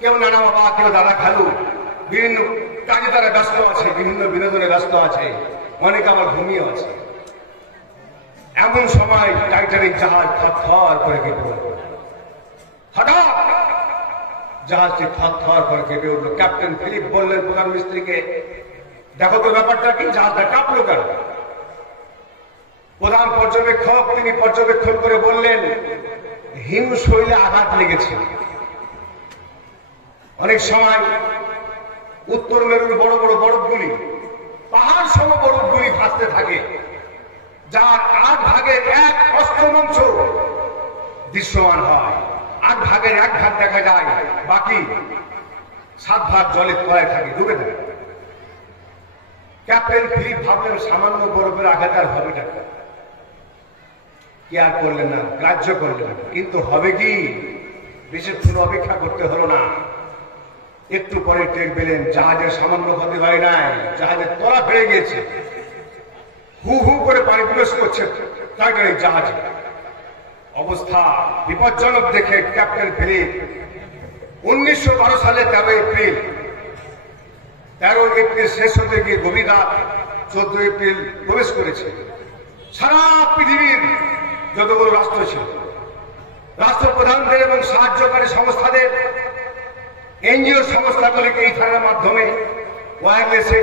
কেউ নানা বাবা, কেউ দাদা খালু, বিভিন্ন কাজে তারা ব্যস্ত আছে, বিভিন্ন বিনোদনে ব্যস্ত আছে, অনেকে আবার ঘুমিয়ে আছে। এমন সময় টাইটানিক জাহাজ থরথর করে কেঁপে উঠল। হঠাৎ জাহাজটি থরথর করে কেঁপে উঠল। ক্যাপ্টেন ফিলিপ বললেন প্রধান মিস্ত্রিকে, দেখো তো ব্যাপারটা কি, জাহাজটা কাঁপলো কেন? প্রধান পর্যবেক্ষক তিনি পর্যবেক্ষণ করে বললেন, হিমশৈলে আঘাত লেগেছে। অনেক সময় উত্তর মেরুর বড় বড় বরফগুলি, পাহাড় সম বরফগুলি ভাসতে থাকে, যার ৮ ভাগের ১/8 দৃশ্যমান হয়। ৮ ভাগের ১ ভাগ দেখা যায়, বাকি ৭ ভাগ জলের তলায় থাকে, ডুবে থাকে। ক্যাপ্টেন ফিলিপ ভাবলেন, সামান্য বরফের আঘাত আর হবে না, কি আর করলেন না, গ্রাহ্য করলেন না। কিন্তু হবে কি, বেশিক্ষণ অপেক্ষা করতে হলো না। একটু পরে টের পেলেন জাহাজের সামান্য ক্ষতি হয় নাই, জাহাজের তলা ফেড়ে গিয়েছে। হু হু করে পানি প্রবেশ করছে টাইটানিক জাহাজে। অবস্থা বিপজ্জনক দেখে ক্যাপ্টেন ফিলিপ ১৯১২ সালে ১৩ এপ্রিল শেষ হতে গিয়ে গভীর রাত ১৪ এপ্রিল প্রবেশ করেছে। সারা পৃথিবীর যতগুলো রাষ্ট্র ছিল, রাষ্ট্রপ্রধানদের এবং সাহায্যকারী সংস্থাদের, এনজিও সংস্থাগুলিকে এই ধারার মাধ্যমে ওয়্যারলেসে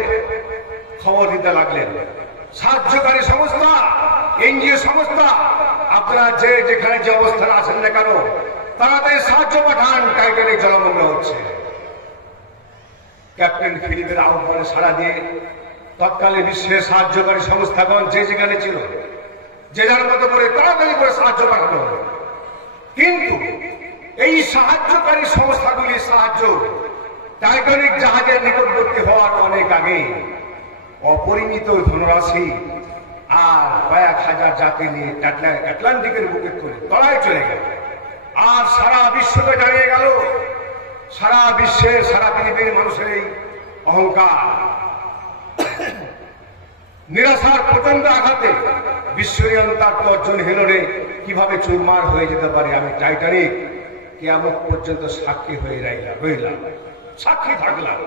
খবর দিতে লাগলেন। সাহায্যকারী সংস্থা, এনজিও সংস্থা, আপনারা যেখানে যে অবস্থানে আছেন না কেন, তাড়াতাড়ি সাহায্য পাঠান, টাইটানিক জলমগ্ন হচ্ছে। ক্যাপ্টেন ফিলিপের আহ্বানে সাড়া দিয়ে তৎকালে বিশ্বের সাহায্যকারী সংস্থাগণ যে যেখানে ছিল, যে যার মতো করে তাড়াতাড়ি করে সাহায্য পাঠানো হল। কিন্তু এই সাহায্যকারী সংস্থাগুলির সাহায্য টাইটানিক জাহাজের নিকটবর্তী হওয়ার অনেক আগে অপরিমিত ধনরাশি আর কয়েক হাজার যাত্রী নিয়ে আটলান্টিকের বুকে করে তলায় চলে গেল। আর সারা বিশ্বকে জানিয়ে গেল, সারা বিশ্বে, সারা পৃথিবীর মানুষের এই অহংকার, নিরাশার প্রচন্ড আঘাতে বিশ্বনিয়ম তার অর্জন হেলনে কিভাবে চুরমার হয়ে যেতে পারে। আমি টাইটানিক কিয়ামত পর্যন্ত সাক্ষী হয়ে রইলাম, সাক্ষী থাকলাম।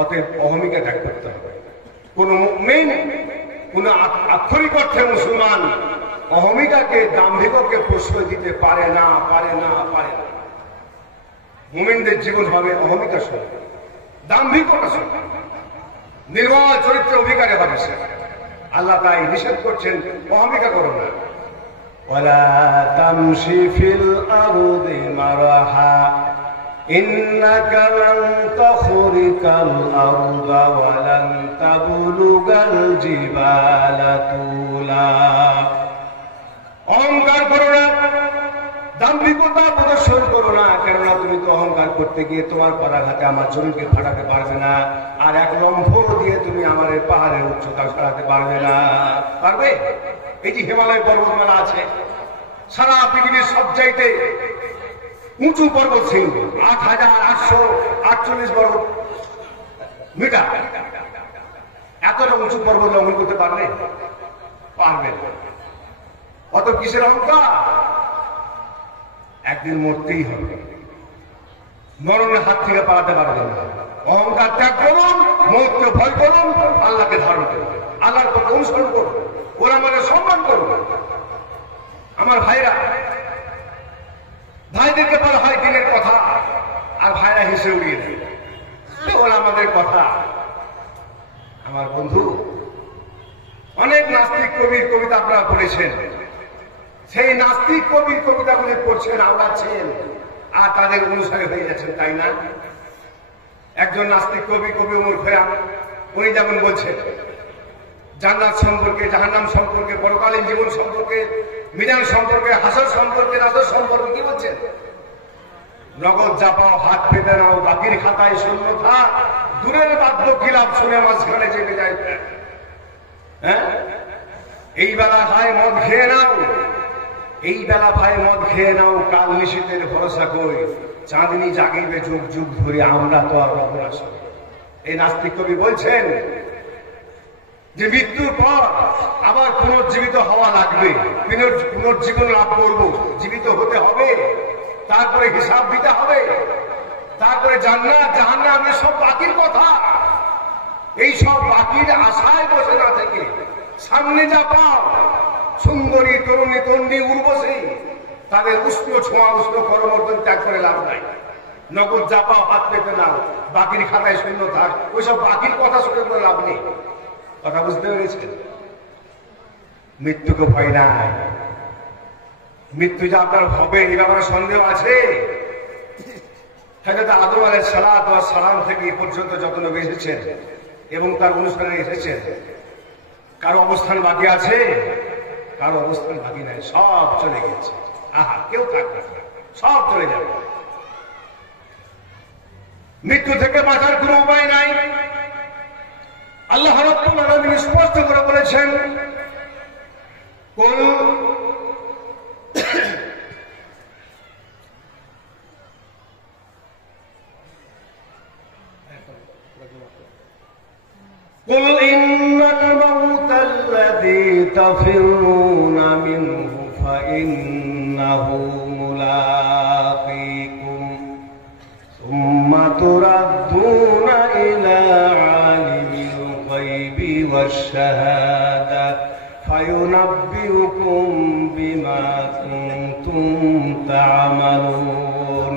অতএব অহমিকা ত্যাগ করতে হবে। কোন মুমিন কোন আক্ষরিক অর্থে মুসলমান অহমিকাকে দাম্ভিককে প্রশ্রয় দিতে পারে না। মুমিনদের জীবন হবে অহমিকা সহ, দাম্ভিকতা সহ, নির্মল চরিত্র অধিকারে হবে সে। আল্লাহ তাই নিষেধ করছেন অহমিকা করো না। ওয়ালা তামশি ফিল আরদি মারহা ইন্নাকা লান তাখরিকাল আরদা ওয়া লান তাবলুগাল জিবালা তুলা। অহংকার করো না, দাম্ভিকতা প্রদর্শন করো না, কেননা তুমি তো অহংকার করতে গিয়ে তোমার পদাঘাতে আমার জমিকে ফাটাতে পারবে না, আর এক লম্ফ দিয়ে তুমি আমার পাহাড়ের উচ্চতা সরাতে পারবে না। পারবে? এই যে হিমালয় পর্বতমালা আছে, সারা পৃথিবীর সবচাইতে উঁচু পর্বত শৃঙ্গ ৮,৮৪৮ বর্গ মিটার। এতটা উঁচু পর্বত লঙ্ঘন করতে পারবে? পারবে না। অত কিসের অহংকার? একদিন মরতেই হবে, মরণের হাত থেকে পালাতে পারবেন না। অহংকার ত্যাগ করুন, মৌতকে ভয় করুন, আল্লাহকে ধারণ করুন, আল্লাহর পথে অনুসরণ করুন, ওরা আমাদের সম্মান করুন। আমার ভাইরা, ভাইদেরকে বলা হয় দিনের কথা, আর ভাইরা হেসে উড়িয়ে দেয় ওরা আমাদের কথা। আমার বন্ধু, অনেক নাস্তিক কবির কবিতা আপনারা পড়েছেন, সেই নাস্তিক কবির কবিতাগুলি পড়ছেন, আওড়াচ্ছেন, আর তাদের অনুসারী হয়ে যাচ্ছেন, তাই না? একজন নাস্তিক কবি ওমর খৈয়াম, উনি যেমন বলছেন জান্নাত সম্পর্কে, জাহান্নাম সম্পর্কে, পরকালীন জীবন সম্পর্কে, মিজান সম্পর্কে, হাসর সম্পর্কে, নাজর সম্পর্কে কি বলছেন? নগদ যা পাও হাত পেতে নাও, বাকির খাতায় শূন্য থাক, দূরের বাদ্য কিলাপ শুনে মাঝখানে চেপে যায়। হ্যাঁ, এই বেলা ভাই মদ খেয়ে নাও, এই বেলা ভাই মদ খেয়ে নাও, কাল নিশীথের ভরসা কই, চাঁদনি জাগিবে যুগ যুগ ধরে, আমরা তো আর রব না। এই নাস্তিক কবি বলছেন যে মৃত্যুর পর আবার পুনর্জীবিত হওয়া লাগবে, পুনর্জীবন লাভ করব, জীবিত হতে হবে, তারপরে হিসাব দিতে হবে, তারপরে জান্নাত জাহান্নাম, সব বাকির কথা। এই সব বাকির আশায় বসে না থেকে সামনে যা পাও, সুন্দরী তরুণী তন্ডী উর্বশী, তাদের উষ্ণ ছোঁয়া উষ্ণ কর্মর্দন ত্যাগ করে লাভ নাই। নগদ যা পাও হাত পেতে নাও, বাকির খাতায় শূন্য থাক, ওইসব বাকির কথা শুনে কোনো লাভ নেই। কথা বুঝতে পেরেছেন? মৃত্যুকে ভয় নাই, মৃত্যু যে আপনার হবে এই ব্যাপারে সন্দেহ আছে? হযরত আদম আলাইহিস সালাম থেকে এ পর্যন্ত যত নবী এসেছেন এবং তার অনুসারী এসেছেন, কারো অবস্থান বাকি আছে? কারো অবস্থান বাকি নাই, সব চলে গেছে। আহা, কেউ থাকবে না, সব চলে যাবে। মৃত্যু থেকে বাঁচার কোন উপায় নাই। আল্লাহ রাব্বুল আলামিন স্পষ্ট করে বলেছেন, কুল قل إن الموت الذي تفرون منه فإنه ملاقيكم ثم تردون إلى عالم الغيب والشهادة فينبئكم بما كنتم تعملون।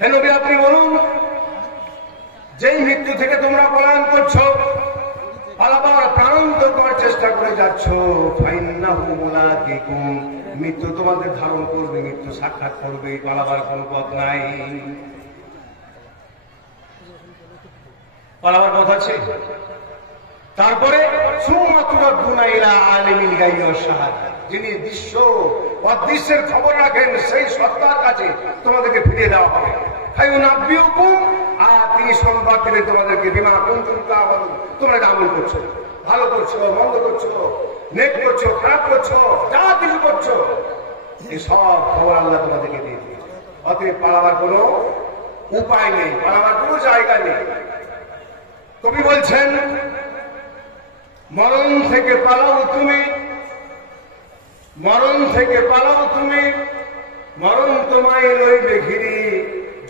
হে নবী, আপনি বলুন, যেই মৃত্যু থেকে তোমরা পলায়ন করছো, পালাবার প্রাণান্ত করার চেষ্টা করে যাচ্ছ, ফাইন্নাহু মুলাকিকুম, মৃত্যু তোমাদের ধারণ করবে, মৃত্যু সাক্ষাৎ করবে, পালাবার কোন পথ নাই। পালাবার পথ আছে? তারপরে সুম্মা তুরাদ্দুনা ইলা আলিমিল গায়বি ওয়াশ শাহাদা, যিনি দৃশ্য অদৃশ্যের খবর রাখেন, সেই সত্তার কাছে তোমাদেরকে ফিরিয়ে দেওয়া হবে। ফায়ুনাব্বিউকুম, আর তিনি সংবাদ দিলেন তোমাদেরকে, বিমা কুনতুম তা'মালুন, তোমরা আমল করছো, ভালো করছো, মন্দ করছো, নেক করছো, খারাপ করছো, যা কিছু করছো, এই সব খবর আল্লাহ তোমাদেরকে দিয়ে দিয়েছে। অতএব পালাবার কোনো উপায় নেই, পালাবার কোনো জায়গা নেই। কবি বলছেন, মরণ থেকে পালাও তুমি, মরণ থেকে পালাও তুমি, মরণ তোমায় লইবে ঘিরি,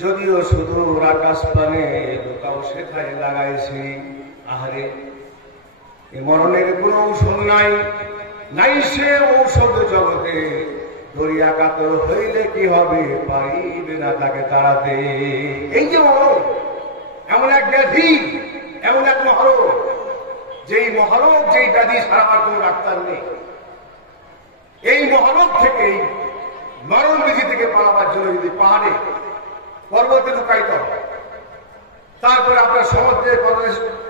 যদিও সুদূর আকাশ পানে লুকাও সেথায় লাগাইছি। আহারে, এই মরণের কোন ঔষধ নাই, নাই সে ঔষধ জগতে। দরিয়া কাতর হইলে কি হবে, পাইবে না তাকে তাড়াতে। এই যে মরণ এমন এক ব্যাধি, এমন এক মহারোগ, যেই মহারোগ, যেই ব্যাধি সারাবার কোন ডাক্তার নেই। এই মহারোগ থেকে, এই মরণ বিধি থেকে পালাবার জন্য যদি পাহাড়ে পর্বতে লুকাইতে হয়, তারপরে আপনার সমুদ্রের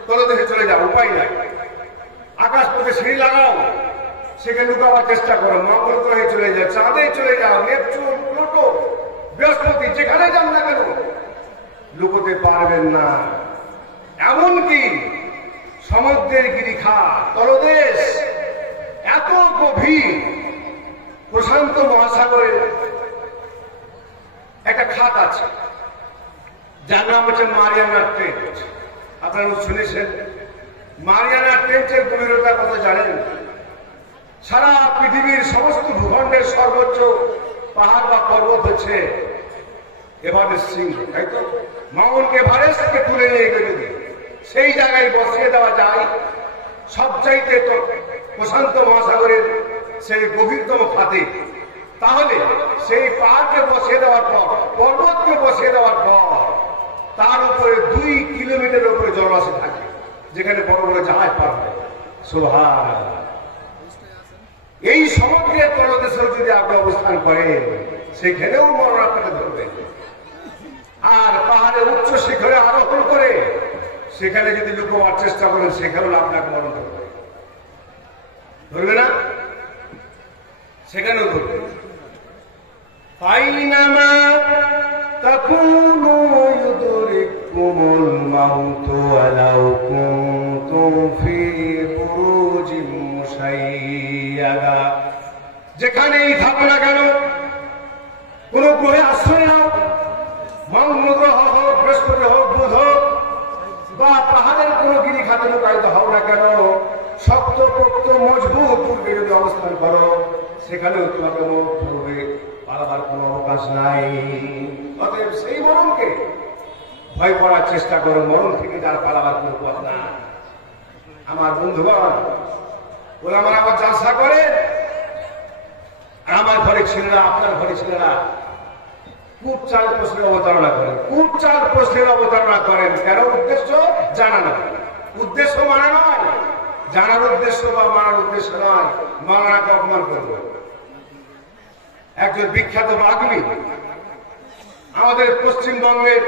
তলদেশে চলে যাও, উপায় নাই। আকাশ পথে সিঁড়ি লাগাও, সেখানে লুকাবার চেষ্টা করো, মঙ্গল গ্রহে চলে যাও, চাঁদে চলে যাও, নেপচুন, প্লুটো, বৃহস্পতি, যেখানে যান না কেন লুকোতে পারবেন না। এমনকি সমুদ্রের গিরিখা, তলদেশ এত গভীর, প্রশান্ত মহাসাগরের একটা খাত আছে যার নাম হচ্ছে মারিয়ানা ট্রেঞ্চ। আপনারা শুনেছেন মারিয়ানা ট্রেঞ্চের গভীরতার কথা জানেন? সারা পৃথিবীর সমস্ত ভূখণ্ডের সর্বোচ্চ পাহাড় বা পর্বত হচ্ছে এভারেস্ট শৃঙ্গ, তাই তো? মাউন্ট এভারেস্টকে তুলে নিয়ে গেলে সেই জায়গায় বসিয়ে দেওয়া যায় সবচাইতে প্রশান্ত মহাসাগরের সেই গভীরতম খাতে। তাহলে সেই পাহাড়কে বসিয়ে দেওয়ার পর, পর্বতকে বসিয়ে দেওয়ার পর, তার উপরে 2 কিলোমিটারের উপরে জলরাশি থাকে, যেখানে বড় বড় জাহাজ পার হয়। সুবহানাল্লাহ। এই সমুদ্রের তলদেশেও যদি আপনি অবস্থান করেন, সেখানেও মরণ আপনাকে ধরবে। আর পাহাড়ের উচ্চ শিখরে আরোহণ করে সেখানে যদি লুকোবার চেষ্টা করেন, সেখানেও আপনাকে মরণ ধরবে। ধরবে না? সেখানেও ধরবে। আইনামা তাকুনু ইউদরিকুমুল মাউতু ওয়ালাউ কুনতুম ফি বুরুজিন মুশাইয়াদা। যেখানেই থাকো না কেন, কোন গ্রহে আশ্রয় নাও, মঙ্গল গ্রহ হোক, বৃহস্পতি হোক, বুধ হোক, বা পাহাড়ের কোন গিরিখাতে লুকায়িত হও না কেন, শক্ত পোক্ত মজবুত দুর্গে যদি অবস্থান করো, সেখানেও তোমাকে মরণ ধরবে, পালাবার কোন অবকাশ নাই। অতএব সেই মরণকে ভয় করার চেষ্টা করো, মরণ থেকে তার পালাবার কোন পথ না। আমার বন্ধুগণ, ওলামারা আমার জালসা করে, আমার ঘরে ছেলেরা, আপনার ঘরে ছেলেরা কুটচাল প্রশ্নের অবতারণা করেন, কুটচাল প্রশ্নের অবতারণা করেন। কেন? উদ্দেশ্য জানা নয়, উদ্দেশ্য মানা নয়, জানার উদ্দেশ্য বা মানার উদ্দেশ্য নয়, মানাকে অপমান করবো। একজন বিখ্যাত বাগ্মী, আমাদের পশ্চিমবঙ্গের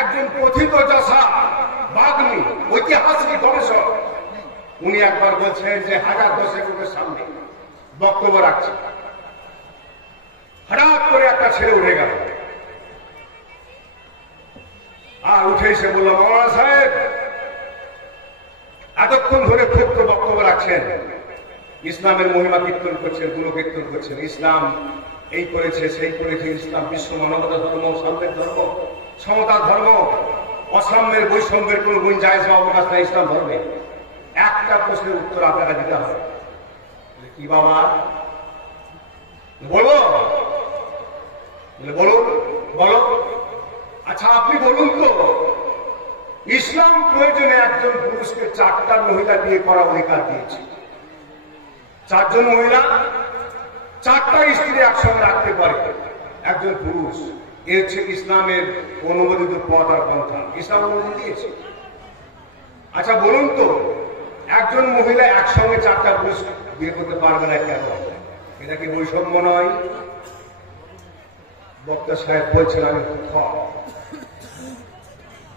একজন কথিত যশা বাগ্মী, ঐতিহাসিক গবেষক, উনি একবার বলছেন যে 1010 লোকের সামনে বক্তব্য রাখছে, হঠাৎ করে একটা ছেলে উঠে গেল, আর উঠে এসে বলল, মৌলানা সাহেব এতক্ষণ ধরে ক্ষুব্ধ বক্তব্য রাখছেন, ইসলামের মহিমা কীর্তন করছেন, গুণকীর্তন করছেন, ইসলাম এই করেছে সেই করেছে, ইসলাম বিশ্ব মানবতা ধর্ম, সাম্যের ধর্ম, সমতার ধর্ম, অসাম্যের বৈষম্যের কোন গুঞ্জাইশ বা অবকাশ নাই ইসলাম ধর্মে। একটা প্রশ্নের উত্তর আপনারা দিতে হবে। কি বাবা বলবো? বলুন, বলো। আচ্ছা আপনি বলুন তো, ইসলাম প্রয়োজনে একজন পুরুষকে 4টা মহিলা বিয়ে করার অধিকার দিয়েছে। 4 জন মহিলা 4টা স্ত্রী একসঙ্গে রাখতে পারে একজন পুরুষ। এ হচ্ছে ইসলামের অনুমোদিত পথ আর পন্থা, ইসলাম অনুমতি দিয়েছে। আচ্ছা বলুন তো, একজন মহিলা একসঙ্গে 4টা পুরুষ বিয়ে করতে পারবে না কেন? এটা কি বৈষম্য নয়? বক্তা সাহেব বলছেন, আমি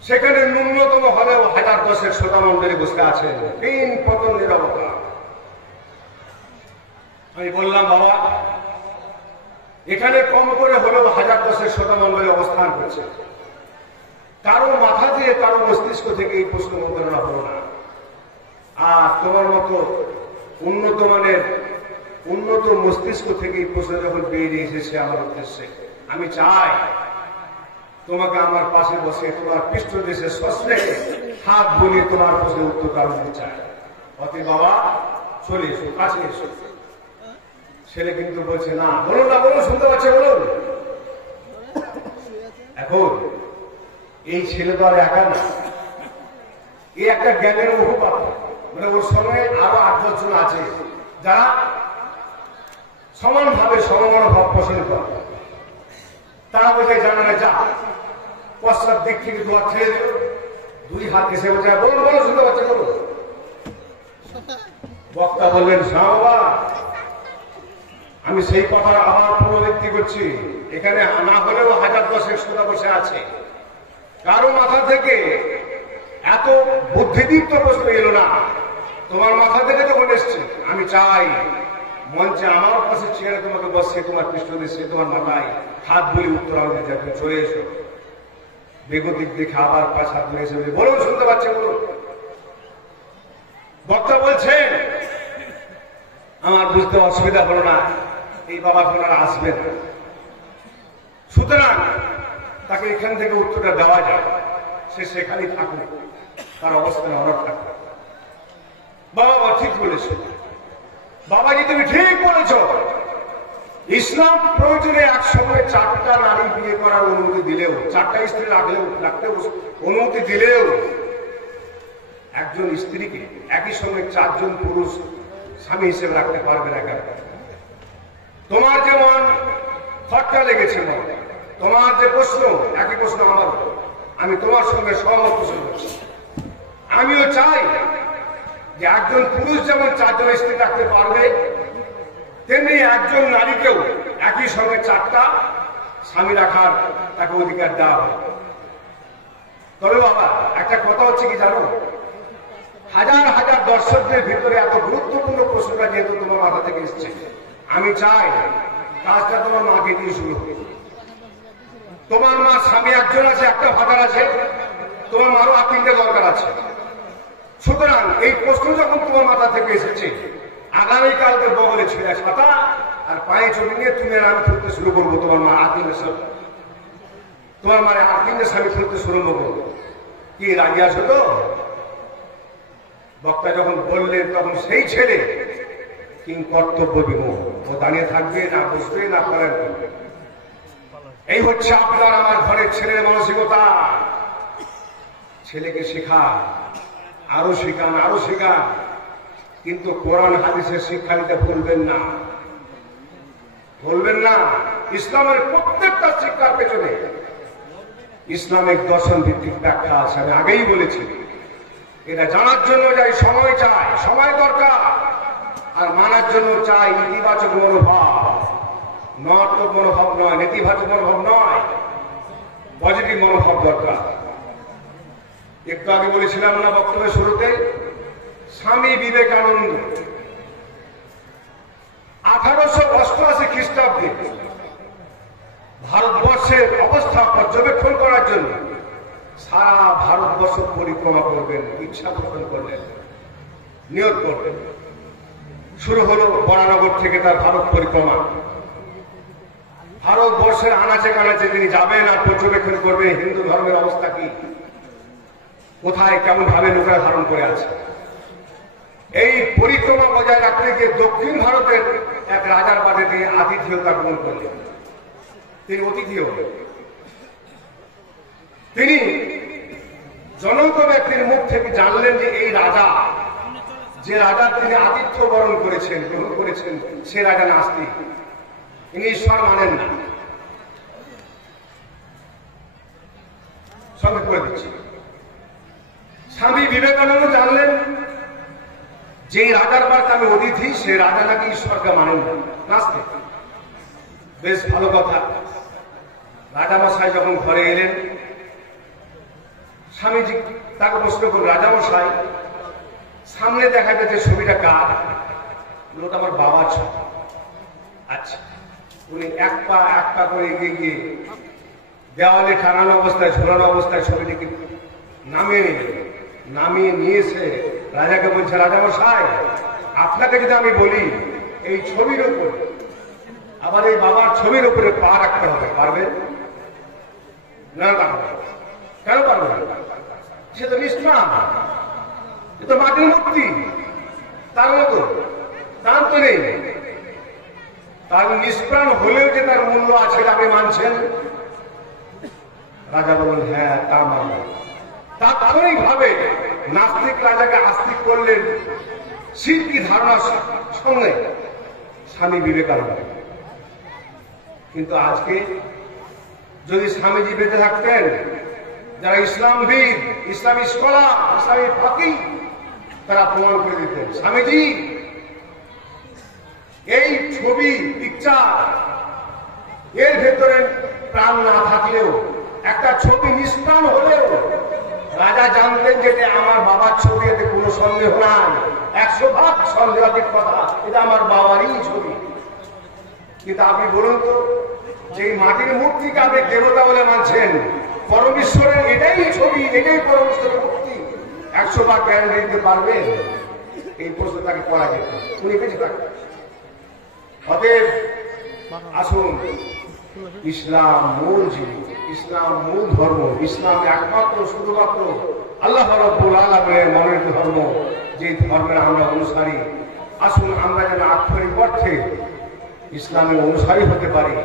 সেখানে ন্যূনতম হলেও 1010 শ্রোতা মন্ডলী বসে আছেন, 3 পতন নীরবতা। আমি বললাম, বাবা এখানে কম করে হলেও 1010 শ্রোতা মন্ডলী অবস্থান করছে, কারো মাথা দিয়ে, কারো মস্তিষ্ক থেকে এই প্রশ্ন অবতারণা হলো না। আর তোমার মতো উন্নত মানের, উন্নত মস্তিষ্ক থেকে এই প্রশ্ন যখন বেরিয়ে এসেছে আমার উদ্দেশ্যে, আমি চাই তোমাকে আমার পাশে বসে তোমার পৃষ্ঠদেশে সস্নে হাত বুলিয়ে তোমার প্রশ্নের উত্তর কারণ চাই। অতএব বাবা চলে এসো, কাছে এসো। ছেলে কিন্তু বলছে, না বলুন না, বলুন, শুনতে পাচ্ছে, বলুন। এখন এই ছেলে তো আর একা না, এই একটা জ্ঞানের মুখপাত্র, ওর সঙ্গে আরো 8-10 জন আছে যারা সমানভাবে সমমনোভাব পোষণ করে। তারা বোঝায় জানালে যা পশ্চাৎ দিক থেকে দোয়া ছেড়ে দিল, 2 হাত এসে বোঝায় বলুন বলো শুনতে পাচ্ছে বলুন। বক্তা বললেন শাহবা, আমি সেই কথা আবার পুনরাবৃত্তি করছি, এখানে না হলেও 1000-10 শ্রোতা বসে আছে, কারো মাথা থেকে এত বুদ্ধিদীপ্ত প্রশ্ন এলো না, তোমার মাথা থেকে যখন এসছে। আমি চাই মঞ্চে আমার পাশে চেয়ারে তোমাকে বসে তোমার পৃষ্ঠদেশে তোমার মাথায় হাত বলে উত্তর আমাদের যাতে চলে এসো। বেগতিক দেখে আবার পাঁচ হাত ধরে এসে বলুন শুনতে পাচ্ছে বলুন। বক্তা বলছেন আমার বুঝতে অসুবিধা হলো না, এই বাবা আপনারা আসবেন, সুতরাং তাকে এখান থেকে উত্তরটা দেওয়া যায়, সে সেখানেই থাকুক, তার অবস্থানে অনড় থাকুক। বাবা ঠিক বলেছ, বাবাজি তুমি ঠিক বলেছ। ইসলাম প্রয়োজনে একসঙ্গে 4টা নারী বিয়ে করার অনুমতি দিলেও, 4টা স্ত্রী রাখতে অনুমতি দিলেও একজন স্ত্রীকে একই সঙ্গে 4 জন পুরুষ স্বামী হিসেবে রাখতে পারবে না কেন? তোমার যেমন খটকা লেগেছে, তোমার যে প্রশ্ন একই প্রশ্ন আমার, আমি তোমার সঙ্গে সহমত পোষণ করছি। আমিও চাই যে একজন পুরুষ যেমন 4 জন স্ত্রী রাখতে পারবে, তেমনি একজন নারীকেও একই সঙ্গে 4টা স্বামী রাখার তাকে অধিকার দেওয়া হবে। তবে বাবা একটা কথা হচ্ছে কি জানো, হাজার হাজার দর্শকদের ভিতরে এত গুরুত্বপূর্ণ প্রশ্নটা যেহেতু তোমার মাথা থেকে এসছে, আমি চাই কাজটা তোমার মাকে দিয়ে শুরু হবে। তোমার মা স্বামী একজন আছে, একটা ভাতার আছে, তোমার মারও 3টে দরকার আছে। সুতরাং এই প্রশ্ন যখন তোমার মাথা থেকে এসেছে, আগামীকালকে বগলে ছেড়ে ছাতা আর পায়ে চলে নিয়ে তুমি আর আমি ফেলতে শুরু করবো। তোমার মা 3টে স্বামী, তোমার মারে 3টে স্বামী ফেলতে শুরু করবো। কি রাজি আছো তো? বক্তা যখন বললেন তখন সেই ছেলে কিং কর্তব্য বিমুখ, ও দাঁড়িয়ে থাকবে না, বসবে না, করেন করবে। এই হচ্ছে আপনার আমার ঘরের ছেলের মানসিকতা। ছেলেকে শেখা, আরো শেখান, আরো শেখান, কিন্তু কোরআন হাদিসের শিক্ষা নিতে ভুলবেন না, ভুলবেন না। ইসলামের প্রত্যেকটা শিক্ষার পেছনে ইসলামিক দর্শন ভিত্তিক ব্যাখ্যা আছে, আমি আগেই বলেছি। এটা জানার জন্য যাই সময় চাই, সময় দরকার, আর মানার জন্য চাই ইতিবাচক মনোভাব, নটক মনোভাব নয়, নেতিবাচক মনোভাব নয়, পজিটিভ মনোভাব দরকার। একটু আগে বলেছিলাম না বক্তব্যের শুরুতে, স্বামী বিবেকানন্দ 1888 খ্রিস্টাব্দে ভারতবর্ষের অবস্থা পর্যবেক্ষণ করার জন্য সারা ভারতবর্ষ পরিক্রমা করবেন, ইচ্ছা পোষণ করলেন, নিয়োগ করলেন। শুরু হলো বরানগর থেকে তার ভারত পরিক্রমা। ভারতবর্ষের আনাচে কানাচে তিনি যাবেন আর পর্যবেক্ষণ করবেন হিন্দু ধর্মের অবস্থা কি, কোথায় কেমন ভাবে লোকেরা ধারণ করে আছে। এই পরিক্রমা বজায় রাখতে গিয়ে দক্ষিণ ভারতের এক রাজার বাড়িতে আতিথেয়তা গ্রহণ করলেন। তিনি অতিথি হলেন। তিনি জনৈক ব্যক্তির মুখ থেকে জানলেন যে এই রাজা, যে রাজার তিনি আতিথ্য বরণ করেছেন, গ্রহণ করেছেন, সে রাজা নাস্তিক, তিনি ঈশ্বর মানেন না। সঙ্গে করে দিচ্ছি, স্বামী বিবেকানন্দ জানলেন যে রাজার বাড়িতে আমি অতিথি, সে রাজা নাকি ঈশ্বরকে মানেন না, নাস্তিক। বেশ ভালো কথা। রাজামশাই যখন ঘরে এলেন, স্বামীজি তাকে প্রশ্ন করলেন, রাজামশাই সামনে দেখা যাচ্ছে ছবিটা কার? ওটা আমার বাবার ছবি। আচ্ছা। উনি এক পা করে এগিয়ে গিয়ে দেওয়ালে টাঙানো অবস্থায়, ঝোলানো অবস্থায় ছবিটিকে নামিয়ে নিলেন। নামিয়ে নিয়েছে রাজাকে বলছে, রাজামশাই আপনাকে যদি আমি বলি এই ছবির উপর আবার এই বাবার ছবির উপরে পা রাখতে হবে, পারবেন না? কেন পারবেন না? সে তো নিষ্প্রাণ, সে তো মাটির মূর্তি, তার মতো দাম তো নেই। তার নিষ্প্রাণ হলেও যে তার মূল্য আছে আপনি মানছেন? রাজা বলেন, হ্যাঁ তা মানব। তাৎক্ষণিক ভাবে নাস্তিক রাজাকে আস্তিক করলেন শিরকি ধারণার সঙ্গে স্বামী বিবেকানন্দ। কিন্তু আজকে যদি স্বামীজি বেঁচে থাকতেন, যারা ইসলামবিদ, ইসলামী স্কলার, ইসলামী ফাকিহ, তারা প্রমাণ করে দিতেন স্বামীজি এই ছবি পিকচার এর ভেতরে প্রাণ না থাকলেও, একটা ছবি নিষ্প্রাণ হলেও রাজা জানতেন যে এটা আমার বাবার ছবি, এতে কোনো সন্দেহ নাই, 100% সন্দেহের কথা, এটা আমার বাবারই ছবি। কিন্তু আপনি বলুন তো, যে মাটির মূর্তিকে আপনি দেবতা বলে মানছেন, পরমেশ্বরের এটাই ছবি, এটাই পরমেশ্বরের মূর্তি, 100% গ্যারান্টি দিতে পারবেন? এই প্রশ্ন তাকে করা যেত, উনি বেঁচে থাকতেন। অতএব আসুন, ইসলাম মূল জীবন, ইসলাম মূল ধর্ম, ইসলাম একমাত্র শুধুমাত্র আল্লাহ রাব্বুল আলামিনের মনোনীত ধর্ম, যে ধর্মের আমরা অনুসারী। আসুন আমরা যেন আক্ষরিক অর্থে ইসলামের অনুসারী হতে পারি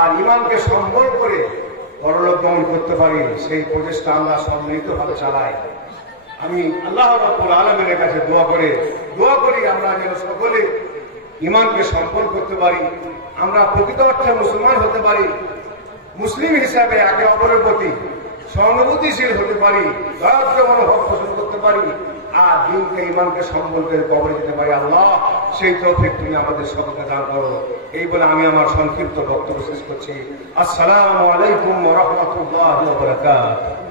আর ইমানকে সম্বল করে পরলোক গমন করতে পারি, সেই প্রচেষ্টা আমরা সম্মিলিতভাবে চালাই। আমি আল্লাহ রাব্বুল আলামিনের কাছে দোয়া করি আমরা যেন সকলে ইমানকে সম্পন্ন করতে পারি, আমরা প্রকৃত অর্থে মুসলমান হতে পারি, মুসলিম হিসাবে একে অপরের প্রতি সহানুভূতিশীল হতে পারি, দয়াদ্র মনোভাব পোষণ করতে পারি আর দিনকে ইমানকে সম্বল করে কবরে যেতে পারি। আল্লাহ সেই তৌফিক তুমি আমাদের সকলকে দান করো। এই বলে আমি আমার সংক্ষিপ্ত বক্তব্য শেষ করছি। আসসালামু আলাইকুম ওয়া রাহমাতুল্লাহি ওয়া বারাকাতুহু।